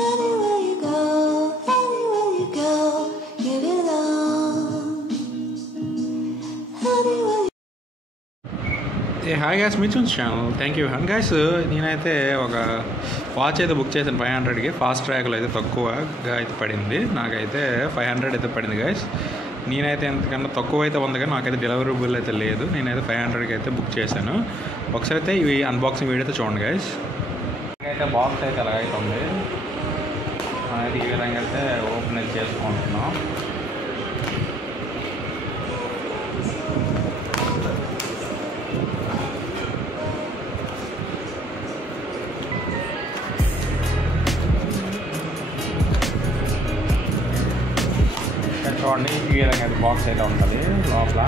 Anywhere you go, give it all. Anywhere. Hi guys, Mithun's channel. Thank you guys. నేనైతే ఒక watch అయితే book చేశాను 500కి. Fast ట్రాక్లో అయితే తక్కువగా అయితే పడింది. నాకైతే 500 అయితే పడింది గైస్. నేనైతే ఎంతకన్నా తక్కువ అయితే ఉంది కానీ నాకైతే డెలివరబుల్ అయితే లేదు. నేనైతే 500కి అయితే బుక్ చేశాను. ఒకసారి అయితే ఇవి అన్బాక్సింగ్ వీడియో అయితే చూడండి గైస్. అయితే బాక్స్ అయితే ఎలాగైతే ఉంది, అయితే ఈ విధంగా అయితే ఓపెన్ అయితే చేసుకుంటున్నాం. చూడండి, ఈ విధంగా అయితే బాక్స్ అయితే ఉంటుంది లోపల.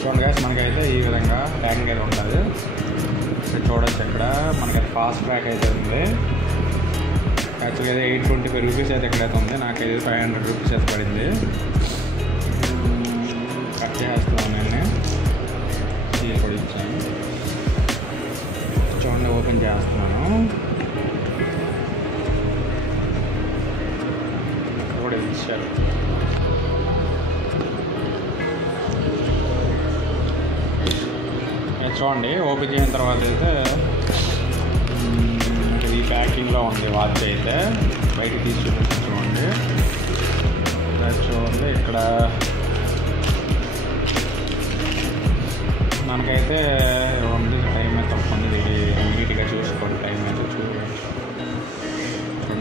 చూడండి గైస్, మనకైతే ఈ విధంగా ప్యాకింగ్ అయితే ఉంటుంది. చూడొచ్చు ఇక్కడ మనకైతే ఫాస్ట్ ట్రాక్ అయితే ఉంది. యాక్చువల్గా అయితే 825 రూపీస్ అయితే ఎక్కడైతే ఉంది. నాకైతే 500 రూపీస్ అయితే పడింది. కట్ చేస్తున్నాను నేను, సీల్ కూడా ఇచ్చాను. చూడండి, ఓపెన్ చేస్తున్నాను. కూడా ఇచ్చారు. చూడండి, ఓపెన్ చేసిన తర్వాత అయితే ఈ ప్యాకింగ్లో ఉంది వాచ్ అయితే. బయటకు తీసి చూడండి. చూడండి ఇక్కడ మనకైతే ఉంది. టైం అయితే తప్పకుండా నీట్గా చూసుకోండి. టైం అయితే చూడండి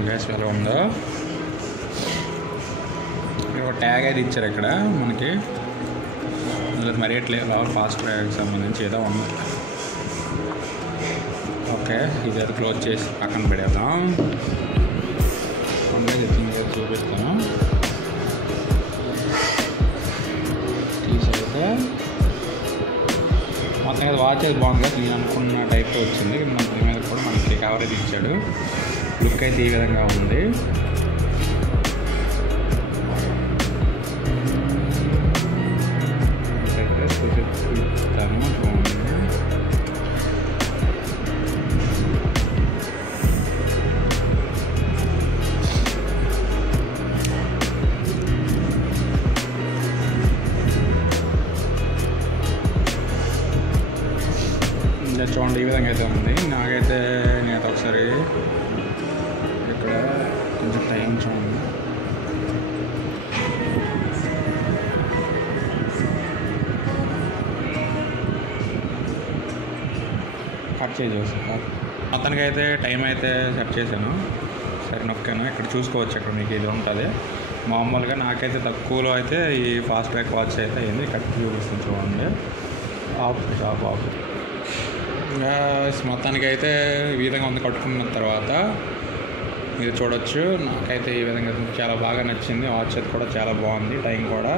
గ్యాస్ ఎలా ఉందో. ఒక ట్యాగ్ అయితే ఇచ్చారు ఇక్కడ మనకి. మరి ఎట్లా ఫాస్ట్ ట్రాక్కి సంబంధించి ఏదో ఉంది. ఓకే, ఇది అయితే క్లోజ్ చేసి పక్కన పెడేద్దాం. చూపిస్తాను. తీసైతే మొత్తం మీద వాచ్ అయితే బాగుంది. నేను అనుకున్న టైప్లో వచ్చింది. మొత్తం మీద కూడా మనకి కవరేజ్ ఇచ్చాడు. లుక్ అయితే ఈ విధంగా ఉంది. చూడండి, ఈ విధంగా అయితే ఉంది. నాకైతే నేనైతే ఒకసారి ఇక్కడ కొంచెం టైం చూడండి. కట్ చేసి మొత్తానికి అయితే టైం అయితే సెట్ చేశాను. సరే నొక్కాను. ఇక్కడ చూసుకోవచ్చు. ఇక్కడ మీకు ఇది ఉంటుంది. మామూలుగా నాకైతే తక్కువలో అయితే ఈ ఫాస్ట్ ట్రాక్ వాచ్ అయితే అయింది. కట్ చూపిస్తుంది చూడండి. ఆఫ్ మొత్తానికి అయితే ఈ విధంగా ఉంది. కట్టుకున్న తర్వాత మీరు చూడొచ్చు. నాకైతే ఈ విధంగా చాలా బాగా నచ్చింది. వాచ్ అయితే కూడా చాలా బాగుంది. టైం కూడా.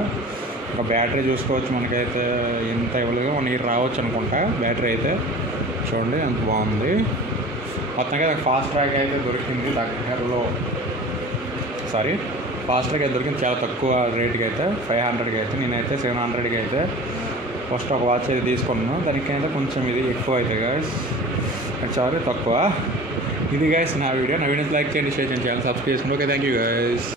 ఒక బ్యాటరీ చూసుకోవచ్చు. మనకైతే ఎంత ఇవ్వలేదు, 1 ఇయర్ రావచ్చు అనుకుంటా బ్యాటరీ అయితే. చూడండి ఎంత బాగుంది. మొత్తంగా ఫాస్ట్ ట్రాక్ అయితే దొరికింది దగ్గరలో. ఫాస్ట్ ట్రాక్ అయితే దొరికింది చాలా తక్కువ రేటుకి అయితే. 500కి అయితే. నేనైతే 700కి అయితే ఫస్ట్ ఒక వాచ్ అయితే తీసుకున్నాను. దానికైతే కొంచెం ఇది ఎక్కువ అవుతుంది గైస్. చాలా తక్కువ. ఇది గైస్ నా వీడియో. లైక్ చేయండి, షేర్ చేయండి, ఛానల్ సబ్స్క్రైబ్ చేసుకోండి. Okay, thank you guys.